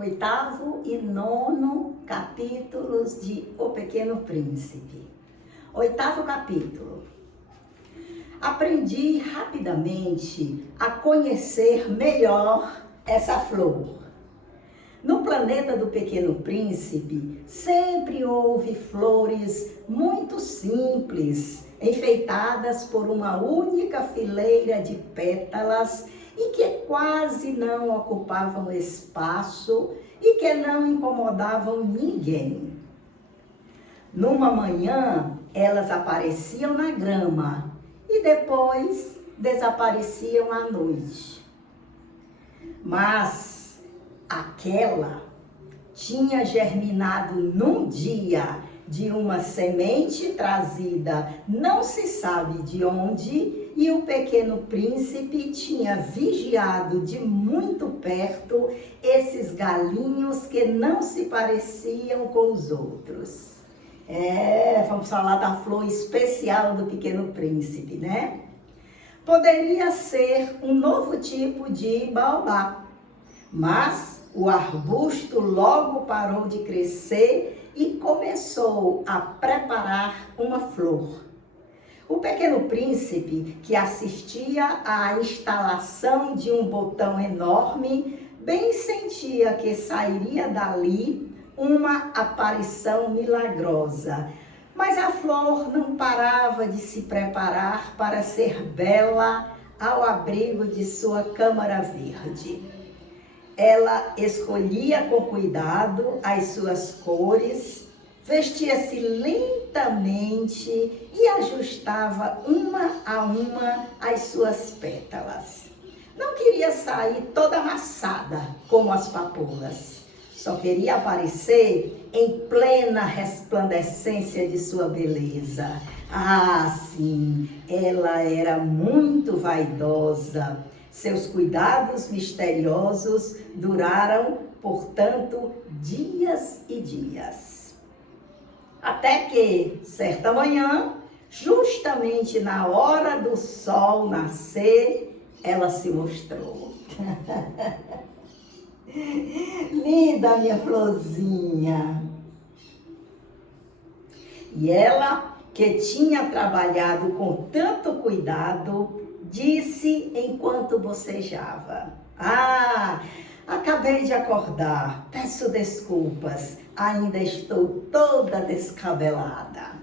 Oitavo e nono capítulos de O Pequeno Príncipe. Oitavo capítulo. Aprendi rapidamente a conhecer melhor essa flor. No planeta do Pequeno Príncipe, sempre houve flores muito simples, enfeitadas por uma única fileira de pétalas e que quase não ocupavam espaço e que não incomodavam ninguém. Numa manhã, elas apareciam na grama e depois desapareciam à noite. Mas aquela tinha germinado num dia de uma semente trazida não se sabe de onde, e o Pequeno Príncipe tinha vigiado de muito perto esses galinhos que não se pareciam com os outros. Vamos falar da flor especial do Pequeno Príncipe, né? Poderia ser um novo tipo de baobá, mas o arbusto logo parou de crescer e começou a preparar uma flor. O Pequeno Príncipe, que assistia à instalação de um botão enorme, bem sentia que sairia dali uma aparição milagrosa. Mas a flor não parava de se preparar para ser bela ao abrigo de sua câmara verde. Ela escolhia com cuidado as suas cores, vestia-se lentamente e ajustava uma a uma as suas pétalas. Não queria sair toda amassada como as papoulas. Só queria aparecer em plena resplandecência de sua beleza. Ah, sim, ela era muito vaidosa. Seus cuidados misteriosos duraram, portanto, dias e dias. Até que, certa manhã, justamente na hora do sol nascer, ela se mostrou. Linda minha florzinha! E ela, que tinha trabalhado com tanto cuidado, disse enquanto bocejava: acabei de acordar, peço desculpas, ainda estou toda descabelada.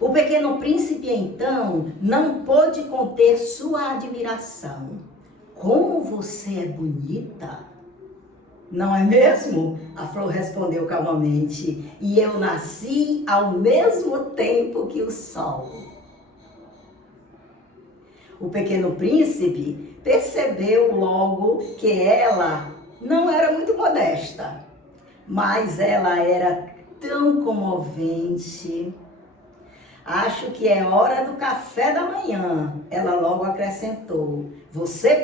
O Pequeno Príncipe, então, não pôde conter sua admiração. Como você é bonita! Não é mesmo? A flor respondeu calmamente. E eu nasci ao mesmo tempo que o sol. O Pequeno Príncipe percebeu logo que ela não era muito modesta, mas ela era tão comovente. Acho que é hora do café da manhã, ela logo acrescentou. Você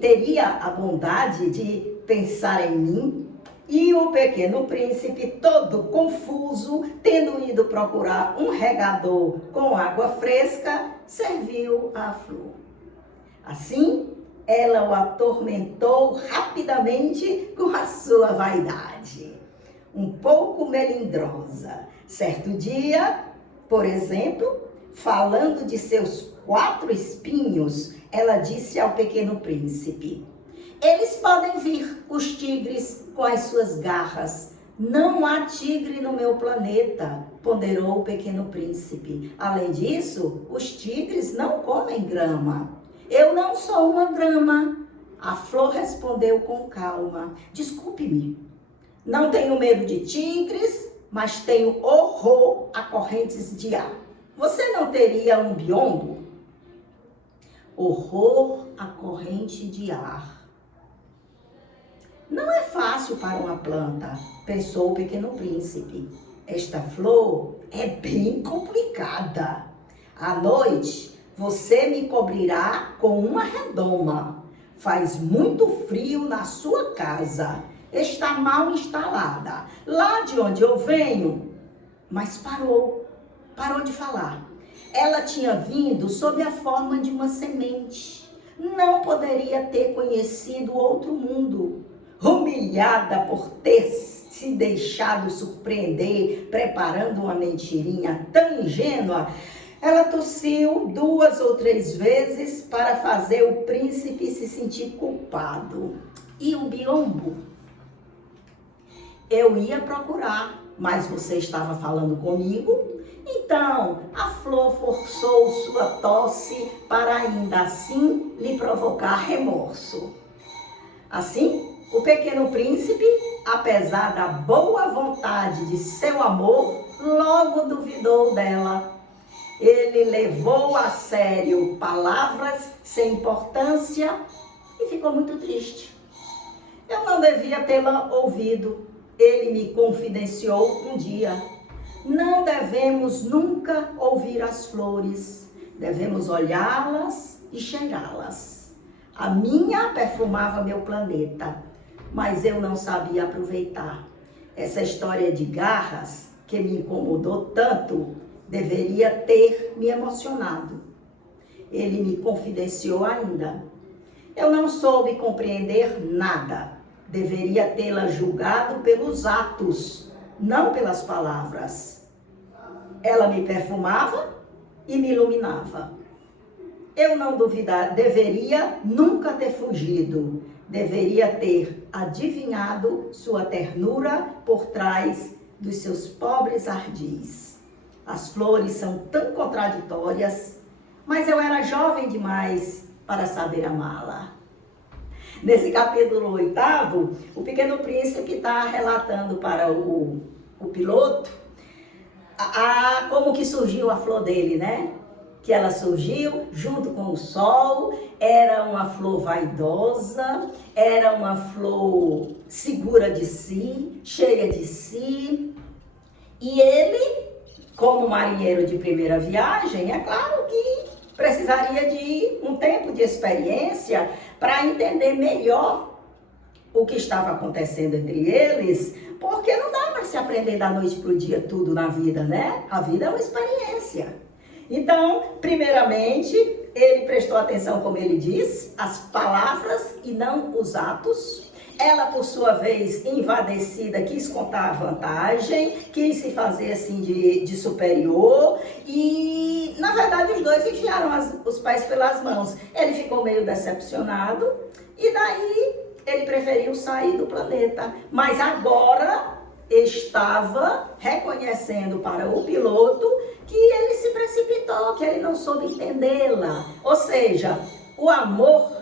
teria a bondade de pensar em mim? E o Pequeno Príncipe, todo confuso, tendo ido procurar um regador com água fresca, serviu à flor. Assim, ela o atormentou rapidamente com a sua vaidade, um pouco melindrosa. Certo dia, por exemplo, falando de seus 4 espinhos, ela disse ao Pequeno Príncipe: eles podem vir, os tigres, com as suas garras. Não há tigre no meu planeta, ponderou o Pequeno Príncipe. Além disso, os tigres não comem grama. Eu não sou uma grama. A flor respondeu com calma. Desculpe-me, não tenho medo de tigres, mas tenho horror a correntes de ar. Você não teria um biombo? Horror a corrente de ar. Não é fácil para uma planta, pensou o Pequeno Príncipe. Esta flor é bem complicada. À noite, você me cobrirá com uma redoma. Faz muito frio na sua casa. Está mal instalada. Lá de onde eu venho. Mas parou de falar. Ela tinha vindo sob a forma de uma semente. Não poderia ter conhecido outro mundo. humilhada por ter se deixado surpreender, preparando uma mentirinha tão ingênua, ela tossiu 2 ou 3 vezes para fazer o príncipe se sentir culpado. E o biombo? Eu ia procurar, mas você estava falando comigo. Então, a flor forçou sua tosse para ainda assim lhe provocar remorso. Assim, o pequeno príncipe, apesar da boa vontade de seu amor, logo duvidou dela. Ele levou a sério palavras sem importância e ficou muito triste. Eu não devia tê-la ouvido. Ele me confidenciou um dia. Não devemos nunca ouvir as flores. Devemos olhá-las e cheirá-las. A minha perfumava meu planeta, mas eu não sabia aproveitar. Essa história de garras, que me incomodou tanto, deveria ter me emocionado. Ele me confidenciou ainda. Eu não soube compreender nada. Deveria tê-la julgado pelos atos, não pelas palavras. Ela me perfumava e me iluminava. Eu não duvidar, deveria nunca ter fugido. Deveria ter adivinhado sua ternura por trás dos seus pobres ardis. As flores são tão contraditórias, mas eu era jovem demais para saber amá-la. Nesse capítulo 8º, o Pequeno Príncipe está relatando para o piloto como que surgiu a flor dele, né? Que ela surgiu junto com o sol, era uma flor vaidosa, era uma flor segura de si, cheia de si. E ele, como marinheiro de primeira viagem, é claro que precisaria de um tempo de experiência para entender melhor o que estava acontecendo entre eles, porque não dá para se aprender da noite para o dia tudo na vida, né? A vida é uma experiência. Então, primeiramente, ele prestou atenção, como ele diz, às palavras e não os atos. Ela, por sua vez, envadecida, quis contar a vantagem, quis se fazer assim de superior e, na verdade, os dois enfiaram os pés pelas mãos. Ele ficou meio decepcionado e daí ele preferiu sair do planeta. Mas agora estava reconhecendo para o piloto que ele se precipitou, que ele não soube entendê-la. Ou seja, o amor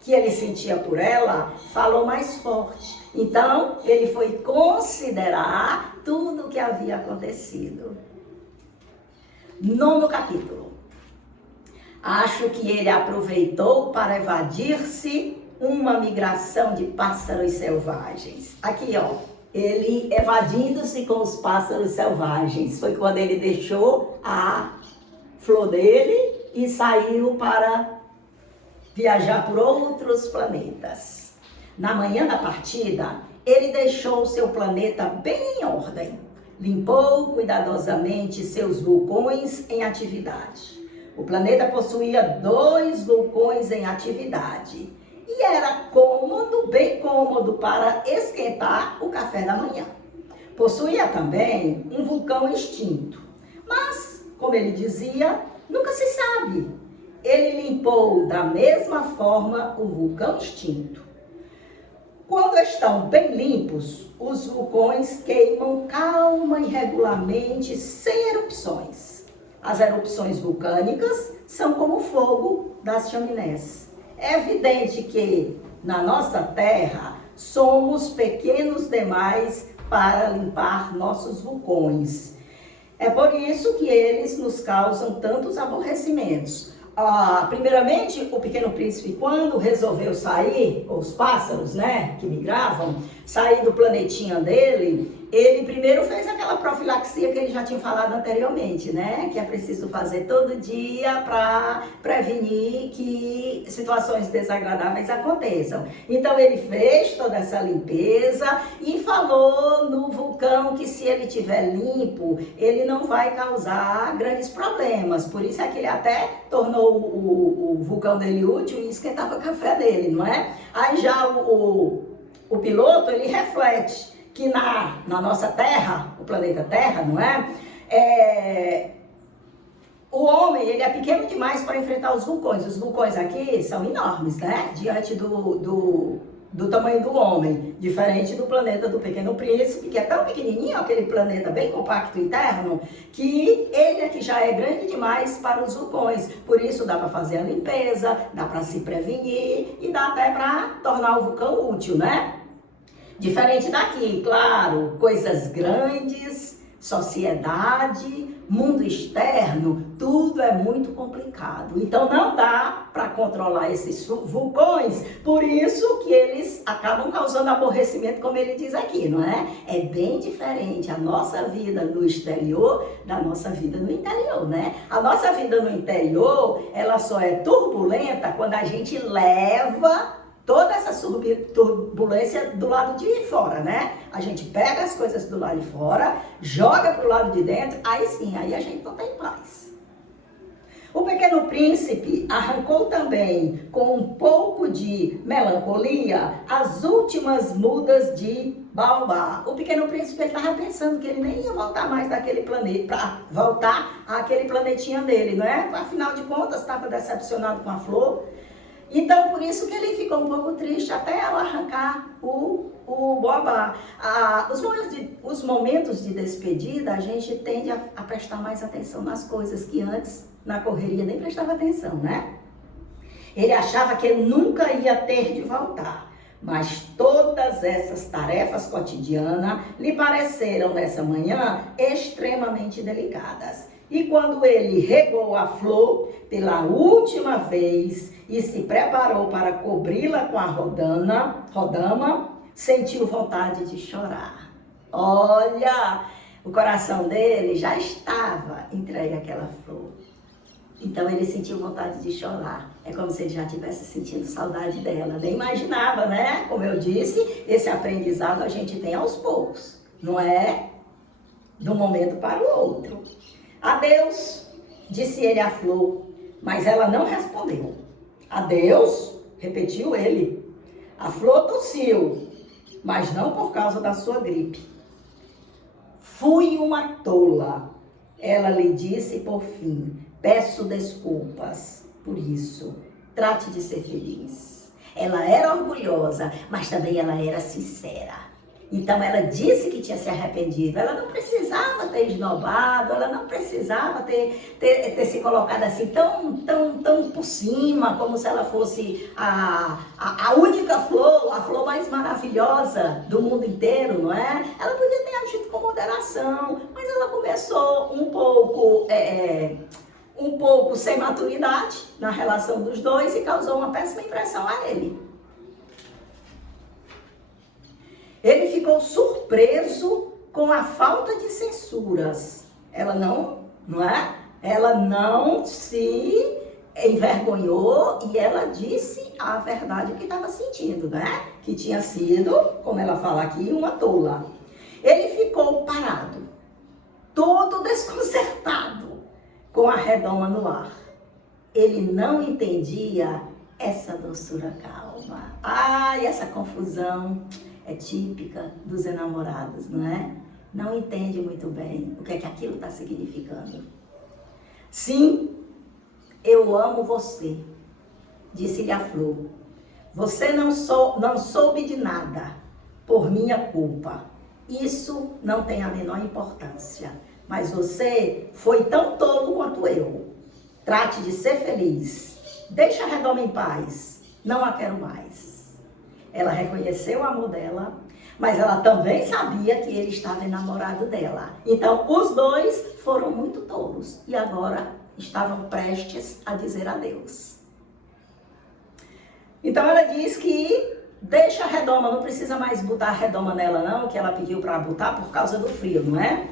que ele sentia por ela falou mais forte. Então, ele foi considerar tudo o que havia acontecido. 9º capítulo. Acho que ele aproveitou para evadir-se uma migração de pássaros selvagens. Aqui, ó, ele evadindo-se com os pássaros selvagens. Foi quando ele deixou a flor dele e saiu para viajar por outros planetas. Na manhã da partida, ele deixou seu planeta bem em ordem. Limpou cuidadosamente seus vulcões em atividade. O planeta possuía 2 vulcões em atividade e era cômodo, bem cômodo para esquentar o café da manhã. Possuía também um vulcão extinto, mas, como ele dizia, nunca se sabe. Ele limpou da mesma forma o vulcão extinto. Quando estão bem limpos, os vulcões queimam calma e regularmente, sem erupções. As erupções vulcânicas são como o fogo das chaminés. É evidente que, na nossa Terra, somos pequenos demais para limpar nossos vulcões. É por isso que eles nos causam tantos aborrecimentos. Primeiramente, o Pequeno Príncipe, quando resolveu sair, os pássaros, né, que migravam, sair do planetinha dele, ele primeiro fez aquela profilaxia que ele já tinha falado anteriormente, né, que é preciso fazer todo dia para prevenir que situações desagradáveis aconteçam. Então, ele fez toda essa limpeza e falou no vulcão que se ele estiver limpo, ele não vai causar grandes problemas. Por isso é que ele até tornou o vulcão dele útil e esquentava o café dele, não é? Aí já o o piloto, ele reflete que na nossa Terra, o planeta Terra, não é? O homem, ele é pequeno demais para enfrentar os vulcões. Os vulcões aqui são enormes, né? Diante do tamanho do homem. Diferente do planeta do Pequeno Príncipe, que é tão pequenininho, aquele planeta bem compacto interno, que ele aqui já é grande demais para os vulcões. Por isso dá para fazer a limpeza, dá para se prevenir e dá até para tornar o vulcão útil, né? Diferente daqui, claro, coisas grandes, sociedade, mundo externo, tudo é muito complicado. Então não dá para controlar esses vulcões, por isso que eles acabam causando aborrecimento, como ele diz aqui, não é? É bem diferente a nossa vida no exterior da nossa vida no interior, né? A nossa vida no interior, ela só é turbulenta quando a gente leva toda essa turbulência do lado de fora, né? A gente pega as coisas do lado de fora, joga pro lado de dentro, aí sim, aí a gente não tem paz. O Pequeno Príncipe arrancou também, com um pouco de melancolia, as últimas mudas de Baobá. O Pequeno Príncipe estava pensando que ele nem ia voltar mais daquele planeta, para voltar àquele planetinha dele, não é? Afinal de contas, estava decepcionado com a flor. Então, por isso que ele ficou um pouco triste até ao arrancar o Baobá. Os momentos de despedida, a gente tende a prestar mais atenção nas coisas que antes, na correria, nem prestava atenção, né? Ele achava que ele nunca ia ter de voltar. Mas todas essas tarefas cotidianas lhe pareceram nessa manhã extremamente delicadas. E quando ele regou a flor pela última vez e se preparou para cobri-la com a rodama, sentiu vontade de chorar. Olha, o coração dele já estava entregue àquela flor. Então ele sentiu vontade de chorar. É como se ele já estivesse sentindo saudade dela. Nem imaginava, né? Como eu disse, esse aprendizado a gente tem aos poucos. Não é de um momento para o outro. Adeus, disse ele à flor, mas ela não respondeu. Adeus, repetiu ele. A flor tossiu, mas não por causa da sua gripe. Fui uma tola, ela lhe disse por fim. Peço desculpas por isso. Trate de ser feliz. Ela era orgulhosa, mas também ela era sincera. Então ela disse que tinha se arrependido. Ela não precisava ter esnobado, ela não precisava ter se colocado assim tão por cima, como se ela fosse a única flor, a flor mais maravilhosa do mundo inteiro, não é? Ela podia ter agido com moderação, mas ela começou um pouco sem maturidade na relação dos dois e causou uma péssima impressão a ele. Ele ficou surpreso com a falta de censuras. Ela não é? Ela não se envergonhou e ela disse a verdade que estava sentindo, né? Que tinha sido, como ela fala aqui, uma tola. Ele ficou parado, todo desconcertado, com a redoma no ar. Ele não entendia essa doçura calma. Ai, essa confusão é típica dos enamorados, não é? Não entende muito bem o que é que aquilo está significando. Sim, eu amo você, disse-lhe a flor. Você não soube de nada por minha culpa. Isso não tem a menor importância. Mas você foi tão tolo quanto eu. Trate de ser feliz. Deixa a redoma em paz. Não a quero mais. Ela reconheceu o amor dela, mas ela também sabia que ele estava enamorado dela. Então, os dois foram muito tolos e agora estavam prestes a dizer adeus. Então, ela diz que deixa a redoma, não precisa mais botar a redoma nela não, que ela pediu para botar por causa do frio, não é?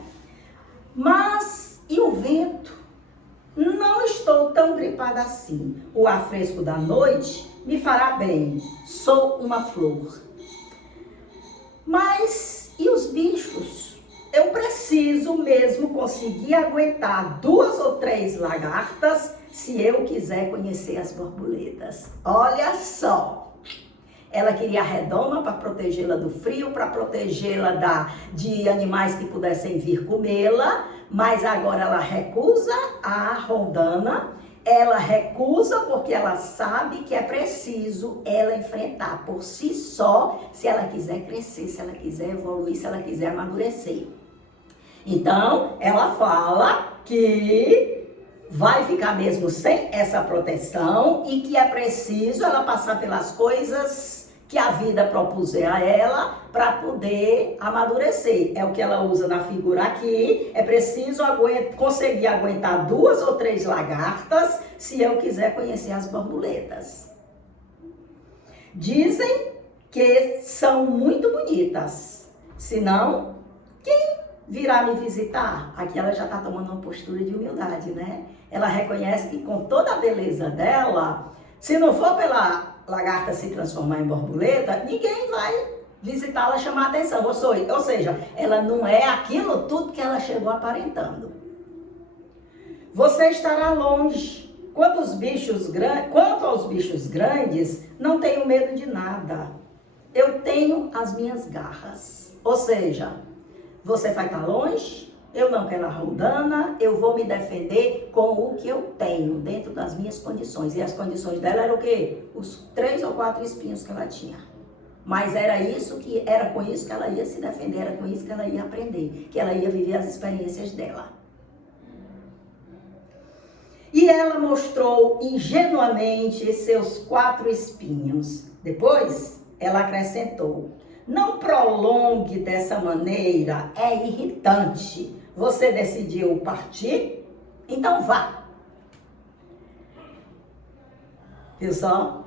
Mas, e o vento? Não estou tão gripada assim. O ar fresco da noite me fará bem. Sou uma flor. Mas e os bichos? Eu preciso mesmo conseguir aguentar 2 ou 3 lagartas se eu quiser conhecer as borboletas. Olha só. Ela queria a redoma para protegê-la do frio, para protegê-la de animais que pudessem vir comê-la, mas agora ela recusa a rondana, ela recusa porque ela sabe que é preciso ela enfrentar por si só, se ela quiser crescer, se ela quiser evoluir, se ela quiser amadurecer. Então, ela fala que vai ficar mesmo sem essa proteção e que é preciso ela passar pelas coisas que a vida propuser a ela para poder amadurecer. É o que ela usa na figura aqui. É preciso conseguir aguentar 2 ou 3 lagartas se eu quiser conhecer as borboletas. Dizem que são muito bonitas. Senão, quem virá me visitar? Aqui ela já está tomando uma postura de humildade, né? Ela reconhece que com toda a beleza dela, se não for pela lagarta se transformar em borboleta, ninguém vai visitá-la, chamar a atenção. Ou seja, ela não é aquilo tudo que ela chegou aparentando. Você estará longe. Quanto aos bichos grandes, não tenho medo de nada. Eu tenho as minhas garras. Ou seja, você vai estar longe, eu não quero a rondana, eu vou me defender com o que eu tenho, dentro das minhas condições. E as condições dela eram o quê? Os 3 ou 4 espinhos que ela tinha. Mas era com isso que ela ia se defender, era com isso que ela ia aprender, que ela ia viver as experiências dela. E ela mostrou ingenuamente seus 4 espinhos. Depois, ela acrescentou: não prolongue dessa maneira, é irritante. Você decidiu partir? Então vá. Viu só?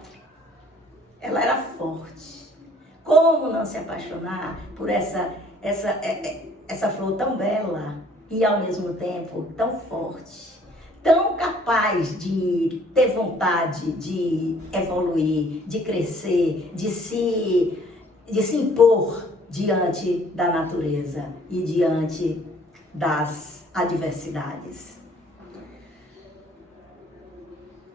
Ela era forte. Como não se apaixonar por essa flor tão bela e ao mesmo tempo tão forte, tão capaz de ter vontade de evoluir, de crescer, de se impor diante da natureza e diante das adversidades.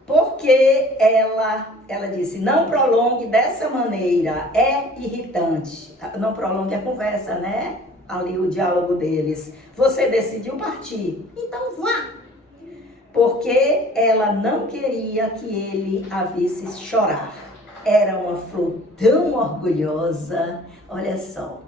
Porque ela disse, não prolongue dessa maneira, é irritante. Não prolongue a conversa, né? Ali o diálogo deles. Você decidiu partir, então vá. Porque ela não queria que ele a visse chorar. Era uma flor tão orgulhosa, olha só.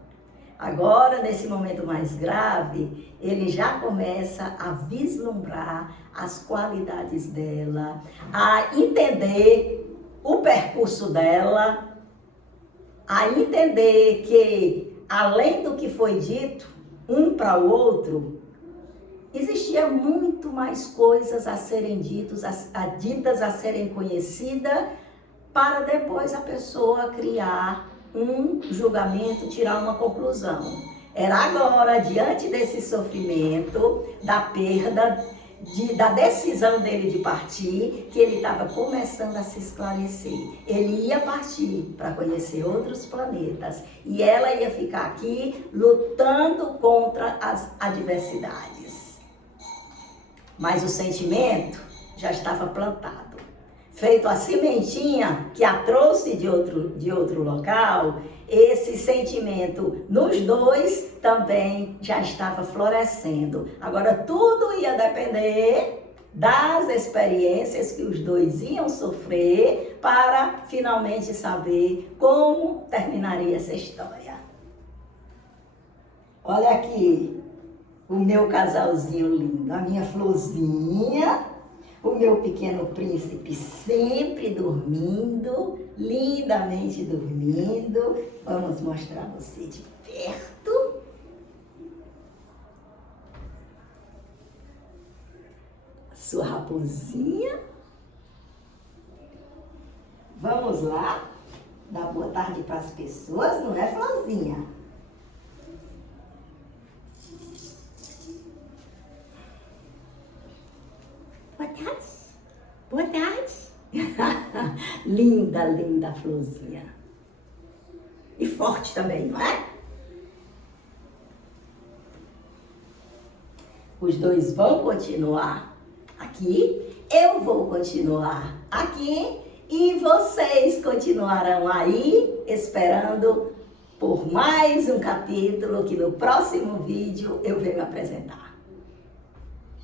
Agora, nesse momento mais grave, ele já começa a vislumbrar as qualidades dela, a entender o percurso dela, a entender que, além do que foi dito, um para o outro, existia muito mais coisas a serem ditas, a serem conhecidas, para depois a pessoa criar um julgamento, tirar uma conclusão. Era agora, diante desse sofrimento, da perda, da decisão dele de partir, que ele estava começando a se esclarecer. Ele ia partir para conhecer outros planetas e ela ia ficar aqui lutando contra as adversidades. Mas o sentimento já estava plantado. Feito a sementinha que a trouxe de outro local, esse sentimento nos dois também já estava florescendo. Agora tudo ia depender das experiências que os dois iam sofrer para finalmente saber como terminaria essa história. Olha aqui o meu casalzinho lindo, a minha florzinha. O meu pequeno príncipe sempre dormindo, lindamente dormindo. Vamos mostrar você de perto. A sua raposinha. Vamos lá, dar boa tarde para as pessoas, não é, Florzinha? Boa tarde. Boa tarde. Linda, linda florzinha. E forte também, não é? Os dois vão continuar aqui. Eu vou continuar aqui. E vocês continuarão aí esperando por mais um capítulo que no próximo vídeo eu venho apresentar.